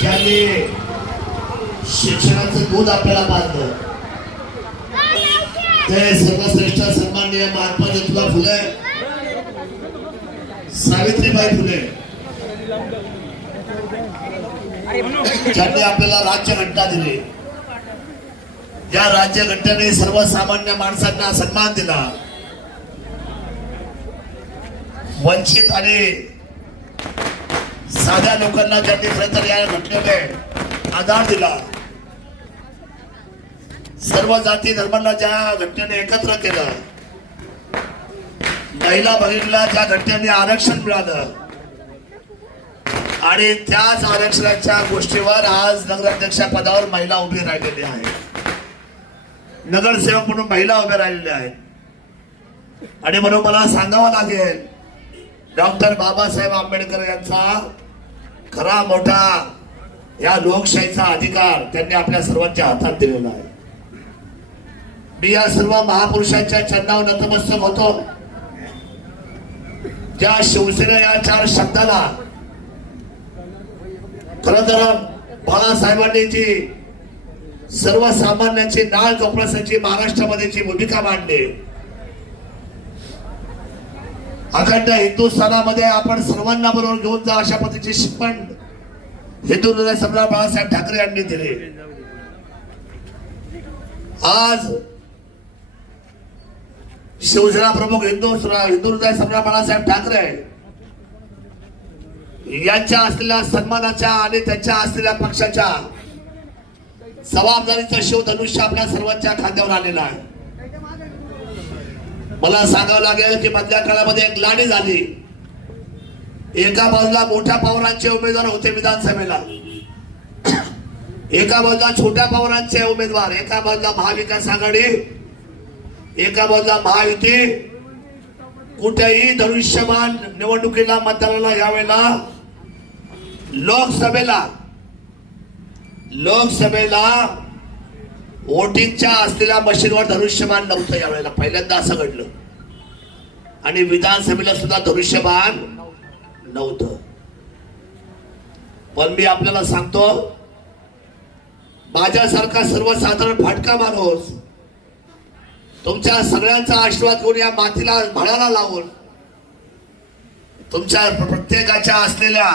ज्यांनी शिक्षणाचं दूध आपल्याला पाजलं ते सर्वश्रेष्ठ सन्माननीय महात्मा ज्योतिबा फुले. सावित्रीबाई फुले. ज्यांनी आपल्याला राज्यघटना दिली. या राज्यघटनेने सर्वसामान्य माणसांना सन्मान दिला. वंचित आणि साध्या लोकांना ज्यांनी खरं तर या घटनेने आधार दिला. सर्व जाती धर्मांना ज्या घटनेने एकत्र केलं महिला भगिनीला ज्या घटनेने आरक्षण मिळालं आणि त्याच आरक्षणाच्या गोष्टीवर आज नगराध्यक्षा पदावर महिला उभी राहिलेली आहे नगरसेवक म्हणून महिला उभ्या राहिलेल्या आहेत. आणि म्हणून मला सांगावं लागेल डॉक्टर बाबासाहेब आंबेडकर यांचा खरा मोठा या लोकशाहीचा अधिकार त्यांनी आपल्या सर्वांच्या हातात दिलेला आहे. मी या सर्व महापुरुषांच्या चरणावर नतमस्तक होतो. ज्या शिवसेना या चार शब्दाला खर तर बाळासाहेबांनी जी सर्वसामान्यांची नाळ जोपासण्याची महाराष्ट्रामध्ये जी भूमिका मांडली अखंड हिंदुस्थानामध्ये आपण सर्वांना बरोबर घेऊन जा अशा पद्धतीची शिकवण हिंदू हृदय सम्राट बाळासाहेब ठाकरे यांनी दिले. आज शिवसेना प्रमुख हिंदू हिंदू हृदय सम्राट बाळासाहेब ठाकरे यांच्या असलेल्या सन्मानाच्या आणि त्यांच्या असलेल्या पक्षाच्या जबाबदारीचं शिवधनुष्य आपल्या सर्वांच्या खांद्यावर आलेलं आहे. मला सांगावं लागेल की मधल्या काळामध्ये एक लाडी झाली. एका बाजूला मोठ्या पवारांचे उमेदवार होते विधानसभेला. एका बाजूला छोट्या पवारांचे उमेदवार एका बाजूला महाविकास आघाडी एका बाजूला महायुती. कुठेही धनुष्यमान निवडणुकीला मतदानाला यावेळेला. लोकसभेला लोकसभेला वोटिंगच्या असलेल्या मशीनवर धनुष्यबाण नव्हतं यावेळेला. पहिल्यांदा असं घडलं. आणि विधानसभेला सुद्धा धनुष्यबाण नव्हतं. पण मी आपल्याला सांगतो माझ्यासारखा सर्वसाधारण फाटका माणूस तुमच्या सगळ्यांचा आशीर्वाद घेऊन या मातीला भाडाला लावून तुमच्या प्रत्येकाच्या असलेल्या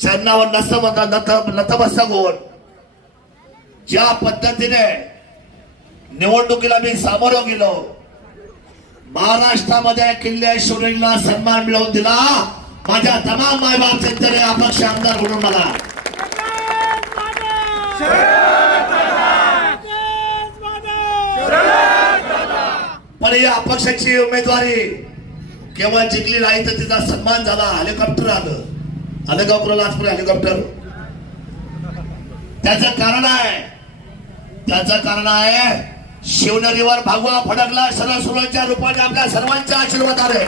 चरणावर नसमत नत नतमस्तक होऊन ज्या पद्धतीने निवडणुकीला मी सामोरं गेलो महाराष्ट्रामध्ये किल्ले सन्मान मिळवून दिला. माझ्या तमाम मायबाप तरी अपक्ष आमदार म्हणून मला. पण या अपक्षाची उमेदवारी केवळ जिंकली नाही तर तिचा सन्मान झाला. हेलिकॉप्टर आलं. आलं का कुणाला आजपर्यंत हेलिकॉप्टर? त्याचं कारण आहे त्याचं कारण आहे शिवनदीवर भगवा फडकला सरसुरांच्या रूपाने आपल्या सर्वांच्या आशीर्वाद आले.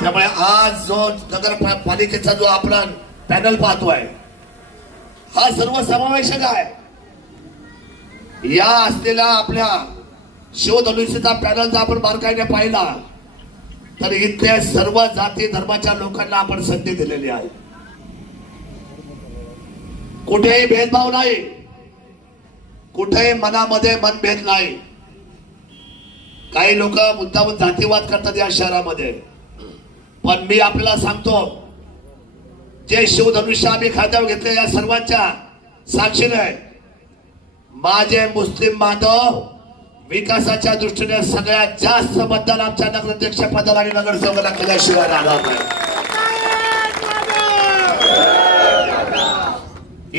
त्यामुळे आज जो नगर पालिकेचा जो आपला पॅनल पाहतोय हा सर्व समावेशक आहे. या असलेल्या आपल्या शिवधनुष्यचा पॅनल आपण बारकाईने पाहिला. तर इथल्या सर्व जाती धर्माच्या लोकांना आपण संधी दिलेली आहे. कुठेही भेदभाव नाही. कुठेही मनामध्ये मनभेद नाही. काही लोक मुद्दामून जातीवाद करतात या शहरामध्ये. पण मी आपल्याला सांगतो जे शिवधनुष्य आम्ही खात्यावर घेतले या सर्वांच्या साक्षीने माझे मुस्लिम बांधव विकासाच्या दृष्टीने सगळ्यात जास्त मतदान आमच्या नगराध्यक्ष पदाला आणि नगरसेवकाला केल्याशिवाय राहणार नाही.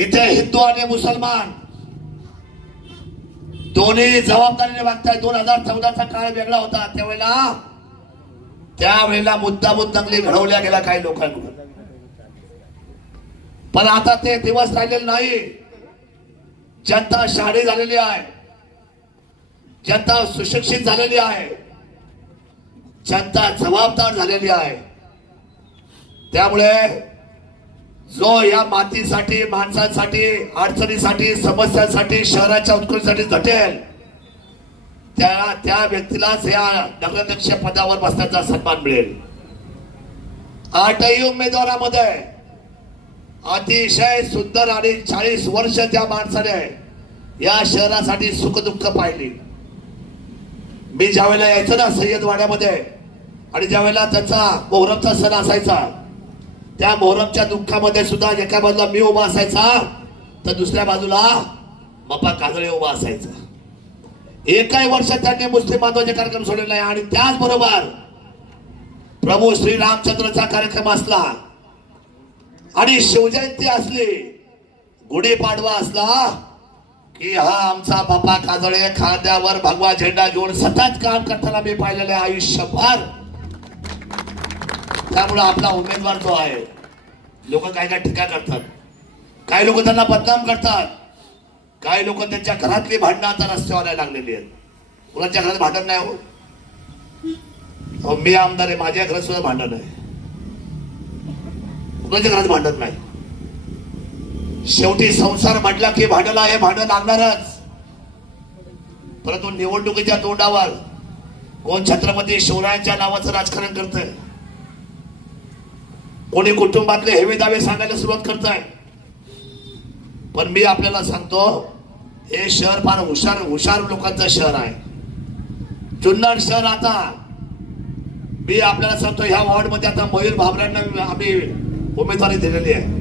इथे हिंदू आणि मुसलमान दोन्ही जबाबदारीने वागताय. दोन हजार चौदाचा काळ वेगळा होता. त्यावेळेला त्यावेळेला मुद्दामूद दंगली घडवल्या गेल्या काही लोकांकडून. पण आता ते दिवस राहिलेले नाही. जनता शहाणी झालेली आहे. जनता सुशिक्षित झालेली आहे. जनता जबाबदार झालेली आहे. त्यामुळे जो या मातीसाठी माणसांसाठी अडचणीसाठी समस्यांसाठी शहराच्या उत्कृष्टीसाठी झटेल त्या त्या व्यक्तीलाच या नगराध्यक्ष पदावर बसण्याचा सन्मान मिळेल. आठही उमेदवारामध्ये अतिशय सुंदर आणि चाळीस वर्ष त्या माणसाने या शहरासाठी सुखदुःख पाहिली. मी ज्यावेळेला यायचं ना सय्यद वाड्यामध्ये आणि ज्यावेळेला त्याचा मोहरमचा सण असायचा त्या मोहरमच्या दुःखामध्ये सुद्धा एका बाजूला मी उभा असायचा तर दुसऱ्या बाजूला बाप्पा काजळे उभा असायचा. एकाही वर्षात त्यांनी मुस्लिम बांधवाचे कार्यक्रम सोडलेला आहे आणि त्याचबरोबर प्रभू श्री रामचंद्रचा कार्यक्रम असला आणि शिवजयंती असली गुढीपाडवा असला की हा आमचा बापा काजळे खांद्यावर भगवा झेंडा घेऊन सतत काम करताना मी पाहिलेले आयुष्यभर. त्यामुळे आपला उमेदवार जो आहे लोक काय काय टीका करतात. काही लोक त्यांना बदनाम करतात. काही लोक त्यांच्या घरातली भांडणं आता रस्त्यावर यायला लागलेली आहेत. कुणाच्या घरात भांडण नाही हो? मी आमदार आहे माझ्या घरात सुद्धा भांडण आहे. कुणाच्या घरात भांडण नाही? शेवटी संसार म्हटला की भांडला हे भांड लागणारच. परंतु निवडणुकीच्या तोंडावर कोण छत्रपती शिवरायांच्या नावाचं राजकारण करतंय? कोणी कुटुंबातले हेवे दावे सांगायला सुरुवात करत आहे पण मी आपल्याला सांगतो हे शहर फार हुशार हुशार लोकांचं शहर आहे. जुन्नर शहर आता. मी आपल्याला सांगतो ह्या वॉर्डमध्ये आता मयूर भाबऱ्यांना आम्ही उमेदवारी दिलेली आहे.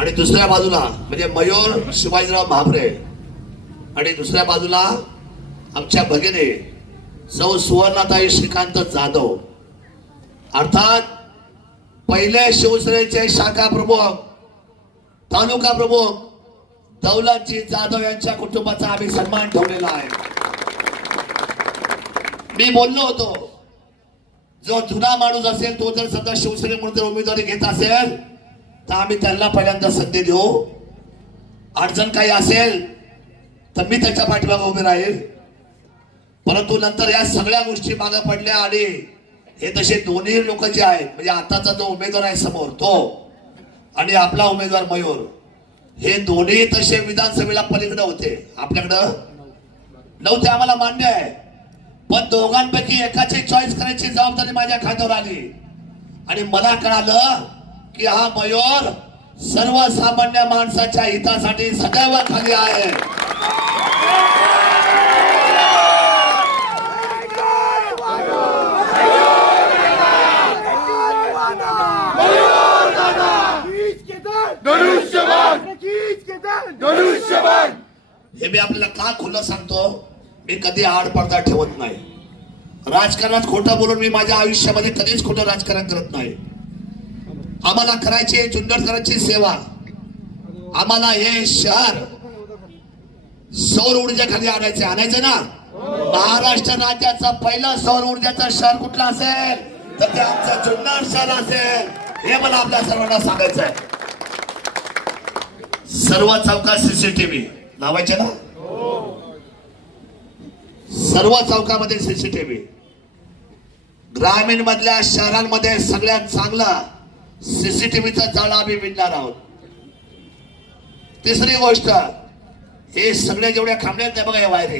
आणि दुसऱ्या बाजूला म्हणजे मयूर शिवाजीराव भाबरे आणि दुसऱ्या बाजूला आमच्या भगिनी सौ सुवर्णाताई श्रीकांत जाधव. अर्थात पहिले शिवसेनेचे शाखा प्रमुख तालुका प्रमुख दौलतजी जाधव यांच्या कुटुंबाचा आम्ही सन्मान ठेवलेला आहे. मी बोललो होतो जो जुना माणूस असेल तो जर सध्या शिवसेने म्हणून जर उमेदवारी घेत असेल तर आम्ही त्यांना पहिल्यांदा संधी देऊ. अडचण काही असेल तर मी त्याच्या पाठीमागे उभे राहील. परंतु नंतर या सगळ्या गोष्टी मागे पडल्या आणि हे तसे दोन्ही लोक जे आहेत म्हणजे आताचा जो उमेदवार आहे समोर तो आणि आपला उमेदवार मयूर हे दोन्ही तसे विधानसभेला पलीकडे होते. आपल्याकडं नव्हते आम्हाला मान्य आहे. पण दोघांपैकी एकाची चॉईस करायची जबाबदारी माझ्या खात्यावर आली. आणि मला कळालं की हा मयूर सर्वसामान्य माणसाच्या हितासाठी सदैव खाली आहे. हे मी आपल्याला का खुलं सांगतो? मी कधी आड पडदा ठेवत नाही. राजकारणात खोटं बोलून मी माझ्या आयुष्यामध्ये कधीच खोटं राजकारण करत नाही. आम्हाला करायची जुन्नरकरांची सेवा. आम्हाला हे शहर सौर ऊर्जा खाली आणायचे आणायचं ना? महाराष्ट्र राज्याचं पहिलं सौर ऊर्जाचं शहर कुठलं असेल? तर ते आमचं जुन्नर शहर असेल. हे मला आपल्या सर्वांना सांगायचं आहे. सर्व चौकात सीसीटीव्ही लावायचे ना? सर्व चौकामध्ये सीसीटीव्ही ग्रामीण मधल्या शहरांमध्ये सगळ्यात चांगला सीसीटीव्हीचा जाळा आम्ही विणणार आहोत. तिसरी गोष्ट हे सगळे जेवढ्या खांबले त्या बघा या वायरे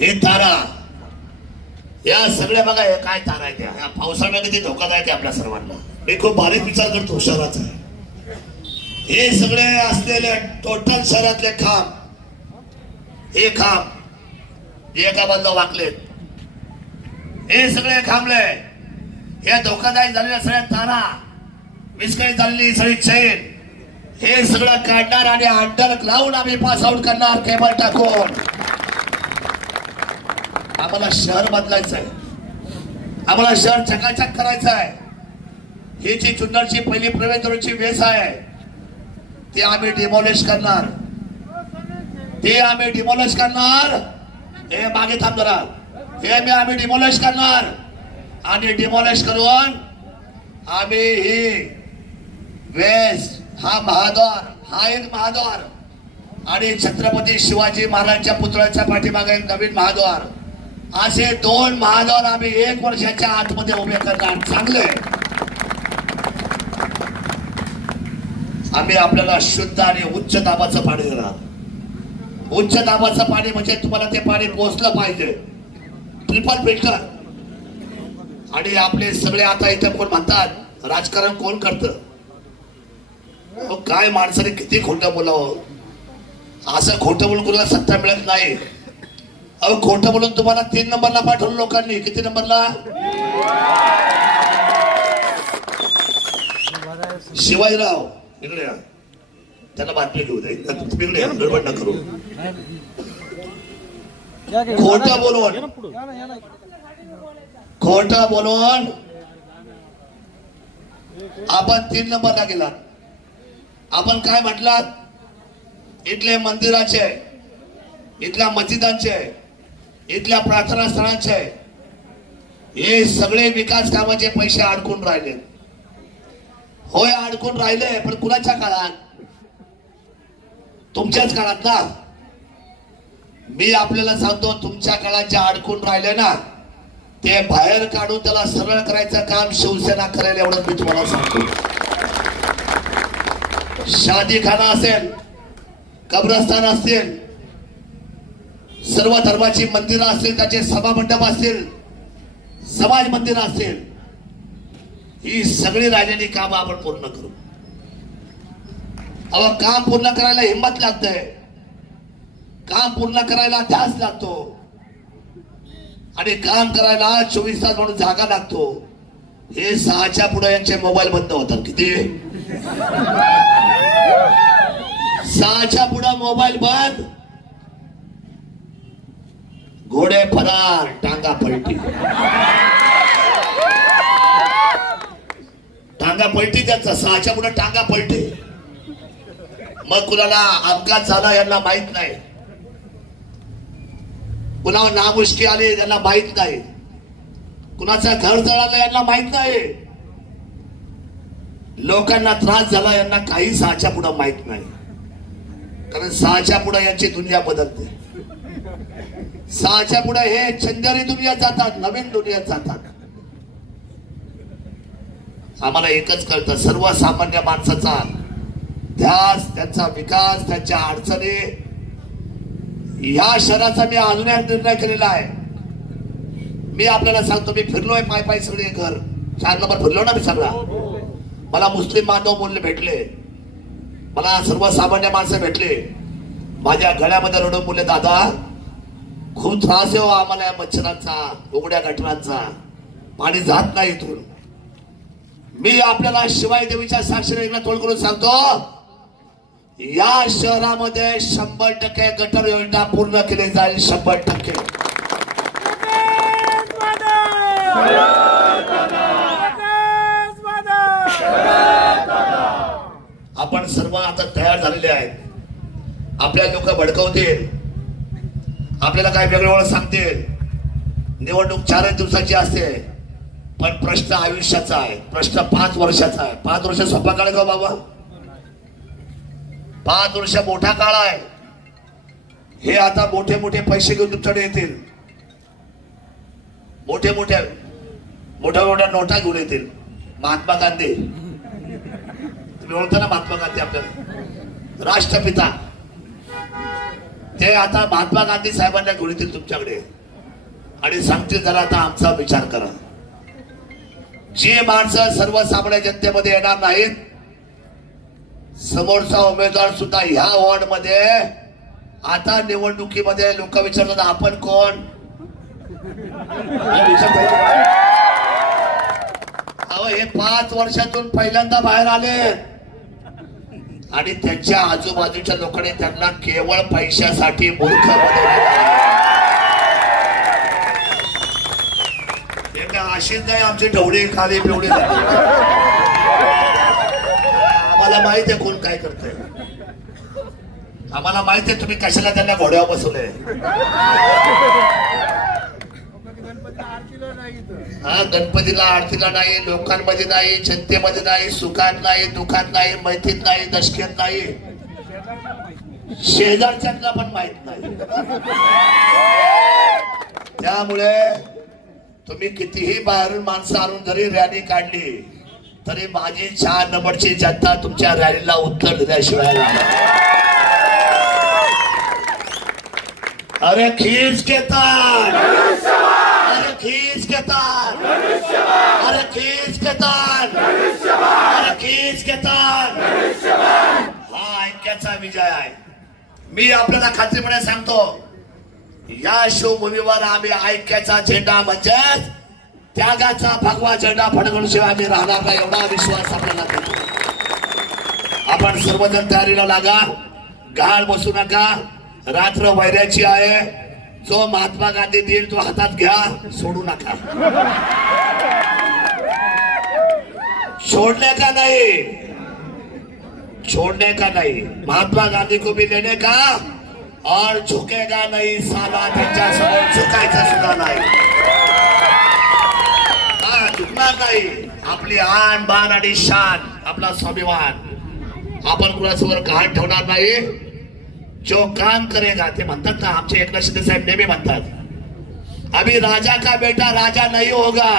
हे तारा या सगळ्या बघा हे काय तारा आहे त्या? या पावसाळ्यामध्ये किती धोकादायक आहे आपल्या सर्वांना. मी खूप बारीक विचार करतो शहराचा. हे सगळे असलेले टोटल शहरातले खांब हे खांब एका बाजूला वाकलेत हे सगळे खांबले. हे धोकादायक झालेल्या सगळ्या तारा विस्कळीत झालेली सगळी चैन हे सगळं काढणार आणि अंडर लावून आम्ही पास आउट करणार केबल टाकून. आम्हाला शहर बदलायचं आहे आम्हाला शहर चकाचक करायचं आहे ही जी जुन्नरची पहिली प्रवेशची वेस आहे ती आम्ही डिमॉलिश करणार. ते आम्ही डिमॉलिश करणार. हे मागे थांब जरा. हे मी आम्ही डिमॉलिश करणार. आणि डिमॉलिश करून आम्ही ही वेस हा महाद्वार हा एक महाद्वार. आणि छत्रपती शिवाजी महाराजांच्या पुतळ्याच्या पाठीमागे एक नवीन महाद्वार. असे दोन महाद्वार आम्ही एक वर्षाच्या आतमध्ये उभे करणार. चांगले. आम्ही आपल्याला शुद्ध आणि उच्च दाबाचं पाणी देणार. उच्च दाबाचं पाणी म्हणजे तुम्हाला ते पाणी पोहोचलं पाहिजे. ट्रिपल फिल्टर आणि आपले सगळे आता इथं कोण म्हणतात राजकारण कोण करतं? काय माणसाने किती खोटं बोलावं? असं खोटं बोलून कोणाला सत्ता मिळत नाही. अहो खोटं बोलून तुम्हाला तीन नंबरला पाठवलं लोकांनी. किती नंबरला? शिवाजीराव. इकडे या. त्यांना बातमी घेऊ दे. तुम्ही इकडे या, गडबड न करू. खोटं बोलून. खोट बोलून आपण तीन नंबरला गेला आपण काय म्हटलात? इथले मंदिराचे इथल्या मस्जिदांचे इथल्या प्रार्थना स्थळांचे हे सगळे विकास कामाचे पैसे अडकून राहिले. होय अडकून राहिले पण कुणाच्या काळात? तुमच्याच काळात ना? मी आपल्याला सांगतो तुमच्या काळात जे अडकून राहिले ना ते बाहेर काढून त्याला सरळ करायचं काम शिवसेना करायला एवढं मी तुम्हाला सांगतो. शादीखाना असेल कब्रस्थान असतील सर्व धर्माची मंदिरं असतील त्याचे सभा मंडप असतील समाज मंदिर असतील ही सगळी राहिलेली कामं आपण पूर्ण करू. अव काम पूर्ण करायला हिंमत लागते. काम पूर्ण करायला ध्यास लागतो. आणि काम करायला चोवीस तास म्हणून जागा लागतो. हे सहाच्या पुढे यांचे मोबाईल बंद होतात किती? सहाच्या पुढे मोबाईल बंद. घोडे फरार टांगा पलटी. टांगा पलटी त्याचा सहाच्या पुढे टांगा पलटी. मग कुणाला अपघात झाला यांना माहीत नाही. कुणावर नामुष्टी आली यांना माहीत नाही. कुणाचा घर जळाला यांना माहीत नाही. लोकांना त्रास झाला यांना काही सहाच्या पुढं माहीत नाही. कारण सहाच्या पुढे यांची दुनिया बदलते. सहाच्या पुढे हे चंदेरी दुनियात जातात नवीन दुनियात जातात. आम्हाला एकच कळतं सर्वसामान्य माणसाचा ध्यास त्यांचा विकास त्यांच्या अडचणी या शहराचा मी अजून एक निर्णय केलेला आहे. मी आपल्याला सांगतो मी फिरलोय पाय पाय सगळे घर. चार नंबर फिरलो ना मी सगळा. मला मुस्लिम बांधव बोलले भेटले. मला सर्वसामान्य माणसं भेटले. माझ्या गळ्यामध्ये रडून बोलले दादा खूप त्रास आहे हो आम्हाला या मच्छरांचा उघड्या गटरांचा पाणी जात नाही इथून. मी आपल्याला शिवाय देवीच्या साक्षीने एकदा तोड करून सांगतो या शहरामध्ये शंभर टक्के गटर योजना पूर्ण केली जाईल शंभर टक्के. आपण सर्व आता तयार झालेले आहेत. आपल्या लोक भडकवतील. आपल्याला काय वेगळं वेगळं सांगतील. निवडणूक चारच दिवसाची असते. पण प्रश्न आयुष्याचा आहे. प्रश्न पाच वर्षाचा आहे. पाच वर्ष सोपा काळ का बाबा. पाच वर्ष मोठा काळ आहे. हे आता मोठे मोठे पैसे घेऊन तुमच्याकडे येतील. मोठे मोठ्या मोठ्या मोठ्या नोटा घेऊन येतील. महात्मा गांधी. तुम्ही ओळखता ना महात्मा गांधी आपल्याला? राष्ट्रपिता. ते आता महात्मा गांधी साहेबांना घेऊन येतील तुमच्याकडे. आणि सांगतील जरा आता आमचा विचार करा. जी माणसं सर्वसामान्य जनतेमध्ये येणार नाहीत समोरचा उमेदवार सुद्धा ह्या वॉर्डमध्ये आता निवडणुकीमध्ये लोक विचारतात आपण कोण? हे अहो हे पाच वर्षातून पहिल्यांदा बाहेर आले. आणि त्यांच्या आजूबाजूच्या लोकांनी त्यांना केवळ पैशासाठी मूर्ख हे काय अशीच नाही आमची ढवळी खाली पिवळी झाली. आम्हाला माहीत आहे कोण काय करतोय. आम्हाला माहीत आहे तुम्ही कशाला त्यांना घोड्यावर बसवलंय. हा गणपतीला आरतीला नाही लोकांमध्ये नाही जनतेमध्ये नाही सुखात नाही दुखात नाही मैत्रीत नाही दशकेत नाही. शेजारच्यांना पण माहीत नाही. त्यामुळे तुम्ही कितीही बाहेरून माणसं आणून जरी रॅली काढली तरी माझी चार नंबरची जनता तुमच्या रॅलीला उत्तर दिल्याशिवाय अरे खीज घेतात अरे खीज घेतात अरे खीज घेतात अरे खीज घेतात हा ऐक्याचा विजय आहे. मी आपल्याला खात्रीपणे सांगतो या शिवभूमीवर आम्ही ऐक्याचा झेंडा म्हणजेच त्यागाचा भगवा झेंडा फडकवल्याशिवाय आम्ही राहणार नाही एवढा विश्वास आपल्याला देतो. आपण सर्वजण तयारीला लागा गाळ बसू नका रात्र वैऱ्याची आहे जो महात्मा गांधी देईल तो हातात घ्या सोडू नका. छोड़ने का नहीं? छोड़ने का नहीं? महात्मा गांधी को भी लेने का? और झुकेगा नाही साला त्यांच्यासमोर झुकायचा सुद्धा नाही. आपली आण बाण आणि शान आपला स्वाभिमान. आपण कुणासमोर गहाण ठेवणार नाही. जो काम करेगा ते म्हणतात ना आमचे एकनाथ शिंदे साहेब नेहमी म्हणतात अभी राजा का बेटा राजा नाही होगा.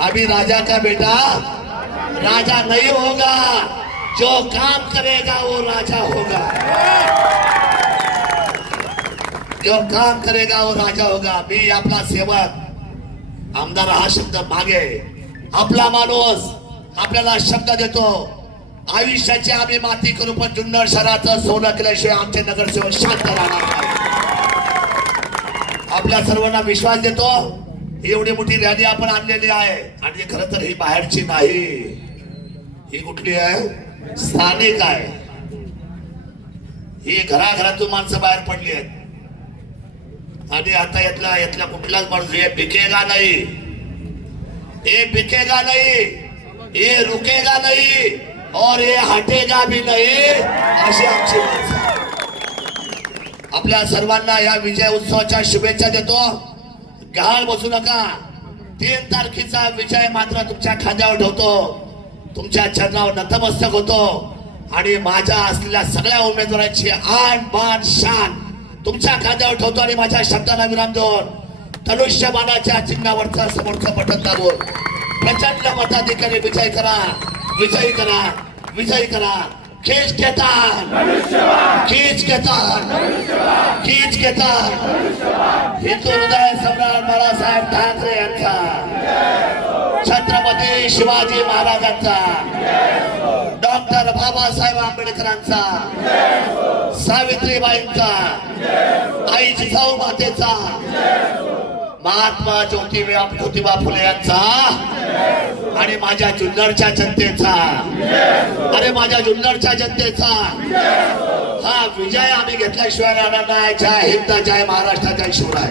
अभी राजा का बेटा राजा नहीं होगा। जो काम करेगा वो राजा होगा। जो काम करेगा वो राजा होगा। मी आपला सेवक आमदार हा शब्द मागे. आपला माणूस आपल्याला शब्द देतो. आयुष्याची आम्ही माती करू पण जुन्नर शहराचं सोनं केल्याशिवाय आमचे नगरसेवक शांत राहणार नाही. आपल्या सर्वांना विश्वास देतो. एवढी मोठी रॅली आपण आणलेली आहे. आणि खर तर ही बाहेरची नाही. ही कुठली आहे? स्थानिक आहे. ही घराघरातून माणसं बाहेर पडली आहेत. आणि आता यातला यातला कुठलाच माणूस हे बिकेगा नाही. हे बिकेगा नाही. हे रुकेगा नाही. और हे हटेगा भी नाही. अशी आमची आपल्या सर्वांना या विजय उत्सवाच्या शुभेच्छा देतो. गहाळ बसू नका. तीन तारखेचा विजय मात्र तुमच्या खांद्यावर ठेवतो. तुमच्या चरणावर नतमस्तक होतो. आणि माझ्या असलेल्या सगळ्या उमेदवारांची आण बाण शान. तुमच्या खांद्यावर ठेवतो आणि माझ्या शब्दाला विराम देऊन धनुष्यबाणाच्या चिन्हावरचा समोरचं बटन दाबून प्रचंड मताधिकारी विजय करा विजयी करा विजयी करा. खीच घेतात खीच घेतात खीच घेतात हिंदू हृदय सम्राट बाळासाहेब ठाकरे यांचा छत्रपती शिवाजी महाराजांचा बाबासाहेब आंबेडकरांचा सावित्रीबाईंचा आई जिजाऊ मातेचा महात्मा ज्योतिबा ज्योतिबा फुले यांचा आणि माझ्या जुन्नरच्या जनतेचा. अरे माझ्या जुन्नरच्या जनतेचा. हा विजय आम्ही घेतल्याशिवाय राहणार नाही. जय हिंद जय महाराष्ट्र जय शिवराय.